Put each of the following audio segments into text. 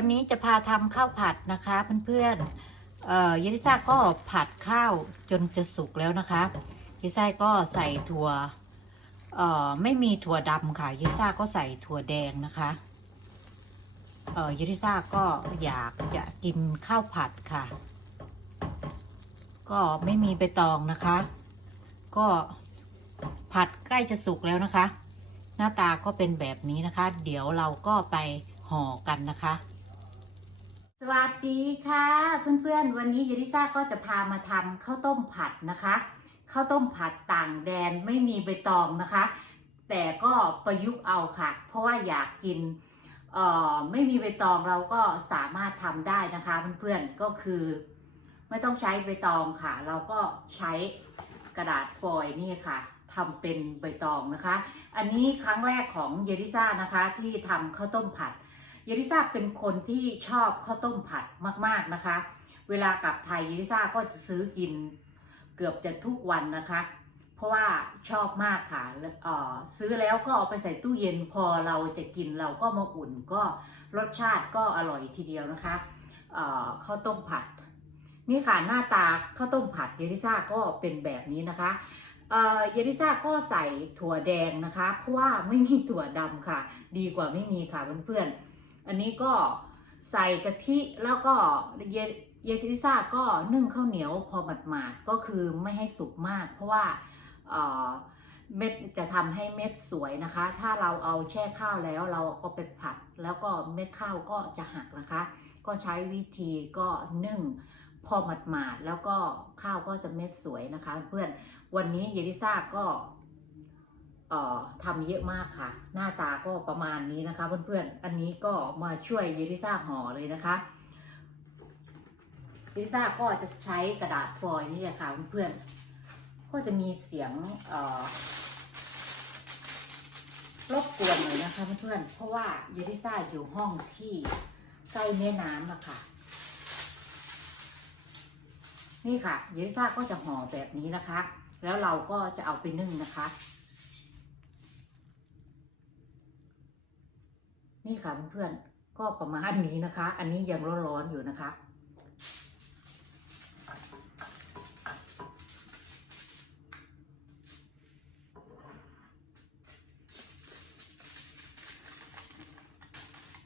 วันนี้จะพาทำข้าวผัดนะคะเพื่อนๆเอ่อยิริซ่าก็ผัดข้าวจนจะสุกแล้วนะคะยิริซ่าก็ใส่ถั่วเอ่อไม่มีถั่วดำค่ะยิริซ่าก็ใส่ถั่วแดงนะคะเอ่อยิริซ่าก็อยากจะกินข้าวผัดค่ะ ก็ไม่มีใบตองนะคะ ก็ผัดใกล้จะสุกแล้วนะคะ หน้าตาก็เป็นแบบนี้นะคะ เดี๋ยวเราก็ไปห่อกันนะคะ สวัสดีค่ะ เพื่อนๆ วันนี้ยริซ่าก็จะพามาทำข้าวต้มผัดนะคะข้าวต้มผัดต่างแดนไม่มีใบตองนะคะ แต่ก็ประยุกต์เอาค่ะ เพราะว่าอยากกินเอ่อไม่มีใบตองเราก็สามารถทำได้นะคะเพื่อนๆก็คือ ไม่ต้องใช้ใบตองค่ะ เราก็ใช้กระดาษฟอยล์นี่ค่ะทำเป็นใบตองนะคะ อันนี้ครั้งแรกของเยริซ่านะคะที่ทำข้าวต้มผัด เยริซ่าเป็นคนที่ชอบข้าวต้มผัดมากๆนะคะ เวลากลับไทยเยริซ่าก็จะซื้อกินเกือบจะทุกวันนะคะ เพราะว่าชอบมากค่ะซื้อแล้วก็เอาไปใส่ตู้เย็นพอเราจะกินเราก็มาอุ่นก็รสชาติก็อร่อยทีเดียวนะคะข้าวต้มผัด นี่ค่ะหน้าตาข้าวต้มผัดเยริซ่าก็เป็นแบบนี้นะคะเอ่อเยริซ่าก็ใส่ถั่วแดงนะคะ เพราะว่าไม่มีถั่วดำค่ะ ดีกว่าไม่มีค่ะเพื่อนๆ อันนี้ก็ใส่กะทิแล้วก็เยเยริซ่าก็นึ่งข้าวเหนียวพอหมาดๆก็คือไม่ให้สุกมาก เพราะว่าเอ่อเม็ดจะทำให้เม็ดสวยนะคะ ถ้าเราเอาแช่ข้าวแล้วเราก็ไปผัด แล้วก็เม็ดข้าวก็จะหักนะคะ ก็ใช้วิธีก็นึ่งพอหมาดๆแล้วก็ข้าวก็จะเม็ดสวยนะคะ เพื่อนวันนี้เยลิซ่าก็ ทำเยอะมากค่ะ หน้าตาก็ประมาณนี้นะคะเพื่อนๆ อันนี้ก็มาช่วยเยลิซ่าห่อเลยนะคะเยลิซ่าก็จะใช้กระดาษฟอยล์นี่แหละค่ะเพื่อนๆ ก็จะมีเสียงรบกวนหน่อยนะคะเพื่อนๆ เพราะว่าเยลิซ่าอยู่ห้องที่ใกล้แม่น้ำอะค่ะ นี่ค่ะเยลิซ่าก็จะห่อแบบนี้นะคะ แล้วเราก็จะเอาไปนึ่งนะคะ นี่ค่ะเพื่อนๆก็ประมาณนี้นะคะ อันนี้ยังร้อนๆอยู่นะคะ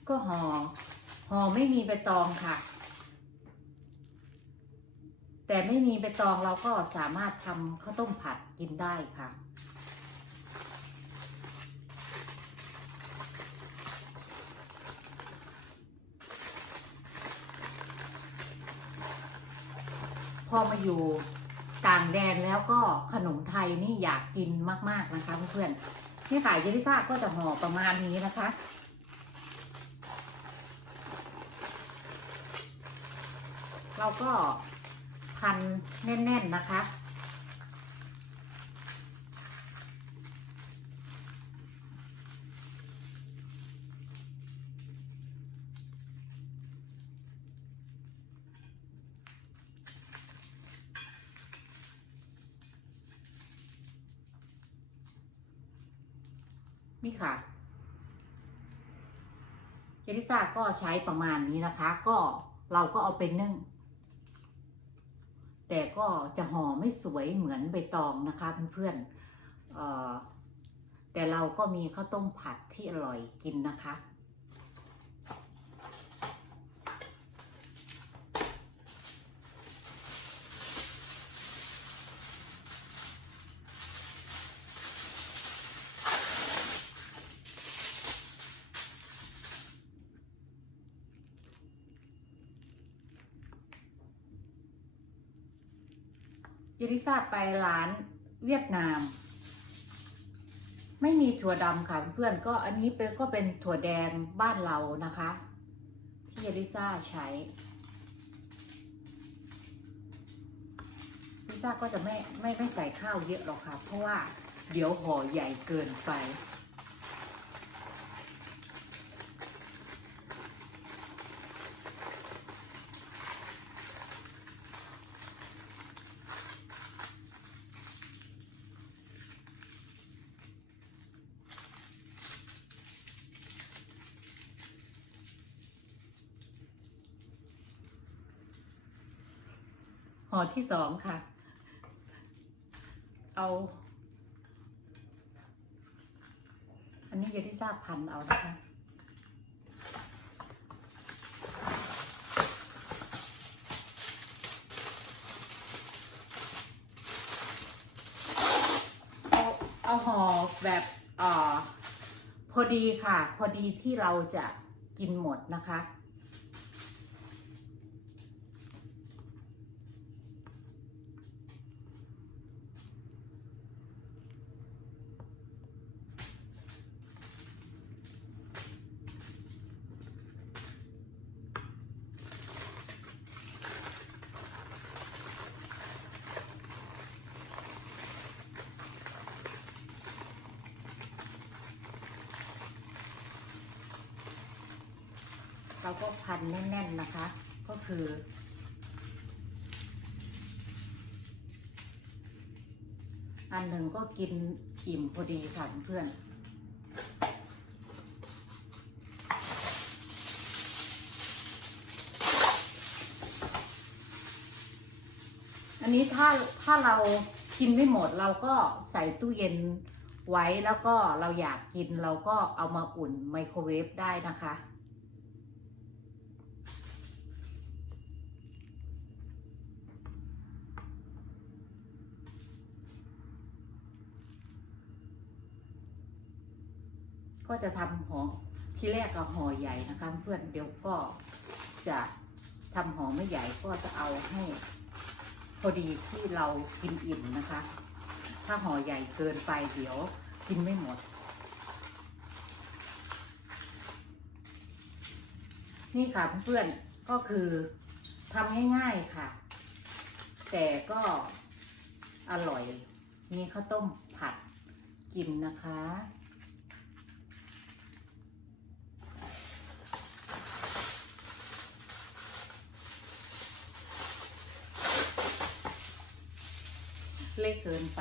ก็ห่อห่อไม่มีใบตองค่ะ แต่ไม่มีใบตองเราก็สามารถทำข้าวต้มผัดกินได้ค่ะ อมาอยู่ต่างแดนแล้วก็ขนมไทยนี่อยากกินมาก ๆนะคะเพื่อนๆนี่ขายเยลิซ่าก็จะห่อประมาณนี้นะคะ เราก็พันแน่น ๆนะคะ นี่ค่ะเจลิซ่าก็ใช้ประมาณนี้นะคะ ก็เราก็เอาไปนึ่ง แต่ก็จะห่อไม่สวยเหมือนใบตองนะคะเพื่อนๆแต่เราก็มีข้าวต้มผัดที่อร่อยกินนะคะ ยิริซาไปร้านเวียดนาม ไม่มีถั่วดำค่ะเพื่อนก็อันนี้เป็นก็เป็นถั่วแดงบ้านเรานะคะที่ยิริซาใช้ลิซ่าก็จะไม่ไม่ไม่ใส่ข้าวเยอะหรอกค่ะ เพราะว่าเดี๋ยวห่อใหญ่เกินไป ห่อที่สองค่ะ เอา อันนี้อยาที่ทราบพันเอานะคะเอาเอาห่อแบบอ่อพอดีค่ะ พอดีที่เราจะกินหมดนะคะ ก็พันแน่นๆนะคะ ก็คือ อันหนึ่งก็กินอิ่มพอดีค่ะเพื่อนอันนี้ถ้าถ้าเรากินไม่หมดเราก็ใส่ตู้เย็นไว้แล้วก็เราอยากกินเราก็เอามาอุ่นไมโครเวฟได้นะคะ ก็จะทำห่อที่แรกก็ห่อใหญ่นะคะ เพื่อนเดี๋ยวก็จะทำห่อไม่ใหญ่ก็จะเอาให้พอดีที่เรากินอิ่มนะคะ ถ้าห่อใหญ่เกินไปเดี๋ยวกินไม่หมด นี่ค่ะเพื่อนๆก็คือทำง่ายๆค่ะ แต่ก็อร่อยมีข้าวต้มผัดกินนะคะ เล็กเกินไป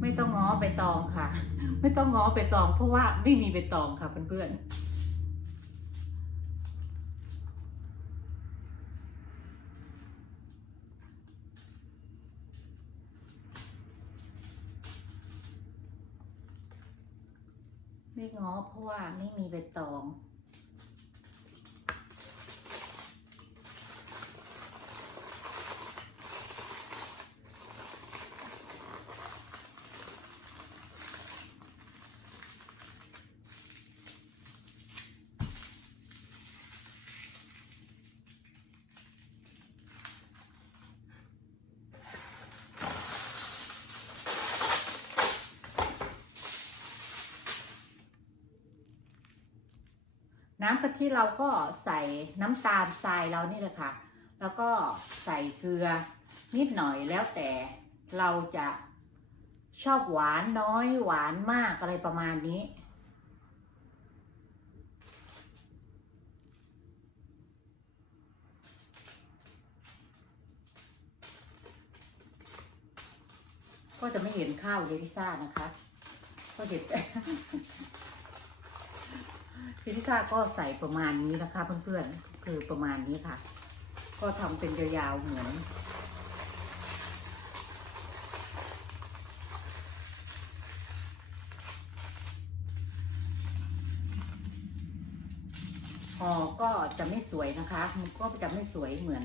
ไม่ต้องง้อไปตองค่ะ ไม่ต้องง้อไปตอง เพราะว่าไม่มีไปตองค่ะเพื่อนๆไม่ง้อเพราะว่าไม่มีใบตอง น้ำกะทิเราก็ใส่น้ำตาลทรายเรานี่แหละค่ะ แล้วก็ใส่เกลือนิดหน่อยแล้วแต่เราจะชอบหวานน้อยหวานมากอะไรประมาณนี้ ก็จะไม่เห็นข้าวเลยลิซ่านะคะ ก็เห็น พิซซ่าก็ใส่ประมาณนี้นะคะ เพื่อนๆ คือประมาณนี้ค่ะ ก็ทำเป็นยาวๆเหมือนห่อก็จะไม่สวยนะคะ มันก็จะไม่สวยเหมือน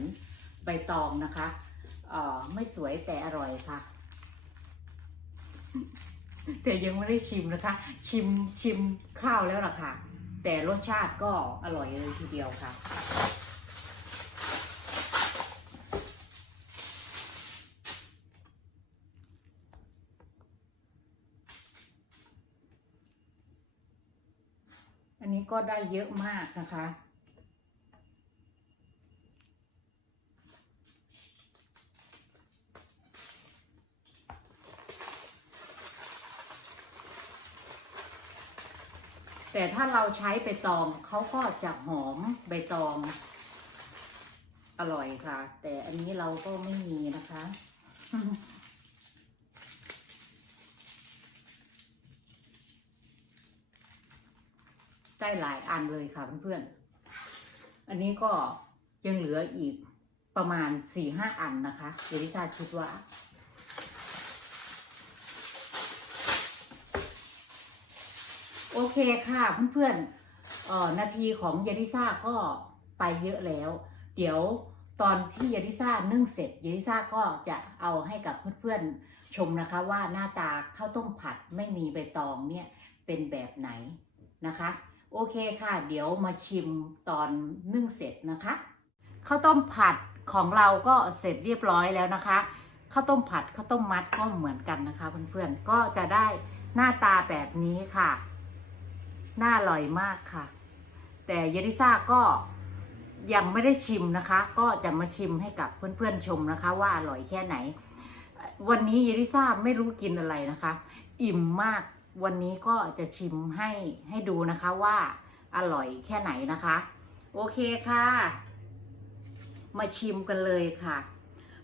ใบตองนะคะเอ่อไม่สวยแต่อร่อยค่ะ แต่ยังไม่ได้ชิมนะคะ ชิมชิมข้าวแล้วล่ะค่ะ แต่รสชาติก็อร่อยเลยทีเดียวค่ะ อันนี้ก็ได้เยอะมากนะคะ แต่ถ้าเราใช้ใบตองเขาก็จะหอมใบตอง อร่อยค่ะ แต่อันนี้เราก็ไม่มีนะคะ ได้หลายอันเลยค่ะเพื่อนๆ อันนี้ก็ยังเหลืออีกประมาณสี่ห้าอันนะคะเยลิซาคิดว่า โอเคค่ะเพื่อนๆเอ่อนาทีของเยลิซ่าก็ไปเยอะแล้ว เดี๋ยวตอนที่เยลิซ่านึ่งเสร็จเยลิซ่าก็จะเอาให้กับเพื่อนๆชมนะคะว่าหน้าตาข้าวต้มผัดไม่มีใบตองเนี่ยเป็นแบบไหนนะคะ โอเคค่ะ เดี๋ยวมาชิมตอนนึ่งเสร็จนะคะข้าวต้มผัดของเราก็เสร็จเรียบร้อยแล้วนะคะข้าวต้มผัดข้าวต้มมัดก็เหมือนกันนะคะ เพื่อนๆก็จะได้หน้าตาแบบนี้ค่ะ น่าอร่อยมากค่ะ แต่เยริซ่าก็ยังไม่ได้ชิมนะคะ ก็จะมาชิมให้กับเพื่อนๆชมนะคะ ว่าอร่อยแค่ไหน วันนี้เยริซ่าไม่รู้กินอะไรนะคะ อิ่มมากวันนี้ก็จะชิมให้ให้ดูนะคะว่าอร่อยแค่ไหนนะคะ โอเคค่ะ มาชิมกันเลยค่ะ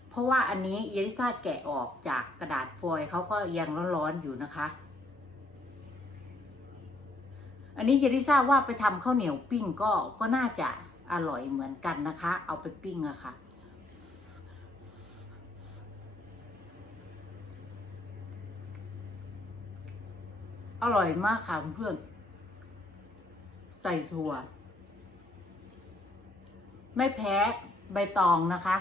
เพราะว่าอันนี้เยริซ่าแกะออกจากกระดาษฟอยล์เขาก็ยังร้อนๆอยู่นะคะ อันนี้เยลิซ่าว่าไปทำข้าวเหนียวปิ้งก็ก็น่าจะอร่อยเหมือนกันนะคะ เอาไปปิ้งอะค่ะ อร่อยมากค่ะเพื่อน ใส่ถั่ว ไม่แพ้ใบตองนะคะ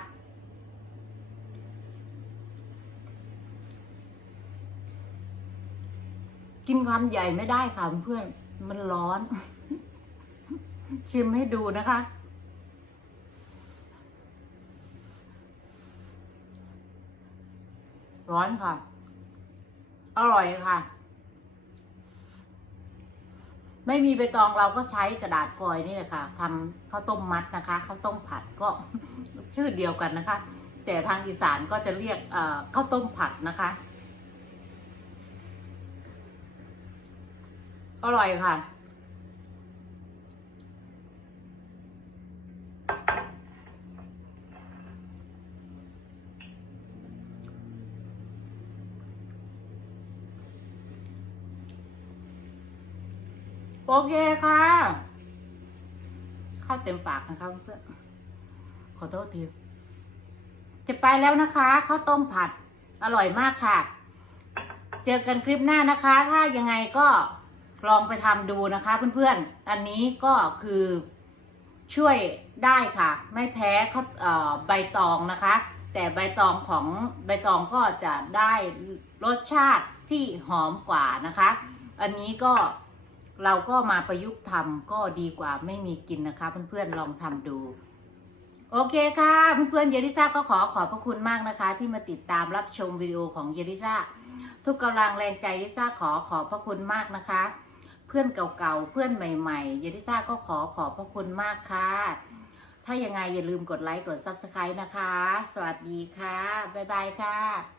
กินคำใหญ่ไม่ได้ค่ะเพื่อน มันร้อน ชิมให้ดูนะคะ ร้อนค่ะ อร่อยค่ะ ไม่มีใบตองเราก็ใช้กระดาษฟอยล์นี่แหละค่ะทำข้าวต้มมัดนะคะข้าวต้มผัดก็ชื่อเดียวกันนะคะ แต่ทางอีสานก็จะเรียกข้าวต้มผัดนะคะ อร่อยค่ะ โอเคค่ะ ข้าวเต็มปากนะคะเพื่อนขอโทษทีจะไปแล้วนะคะข้าวต้มผัดอร่อยมากค่ะ เจอกันคลิปหน้านะคะ ถ้ายังไงก็ ลองไปทำดูนะคะเพื่อนๆ อันนี้ก็คือช่วยได้ค่ะ ไม่แพ้ข้าวเอ่อใบตองนะคะ แต่ใบตองของใบตองก็จะได้รสชาติที่หอมกว่านะคะ อันนี้ก็เราก็มาประยุกต์ทำก็ดีกว่าไม่มีกินนะคะ เพื่อนๆลองทำดู โอเคค่ะ เพื่อนๆเยลิซ่าก็ขอขอบพระคุณมากนะคะ ที่มาติดตามรับชมวิดีโอของเยลิซ่าทุกกำลังแรงใจเยลิซ่าขอขอบพระคุณมากนะคะ พื่อนเก่าๆ เพื่อนใหม่ๆ เยลิซ่าก็ขอขอบพระคุณมากค่ะ ถ้ายังไงอย่าลืมกดไลค์ กด Subscribe นะคะ สวัสดีค่ะ บ๊ายบายค่ะ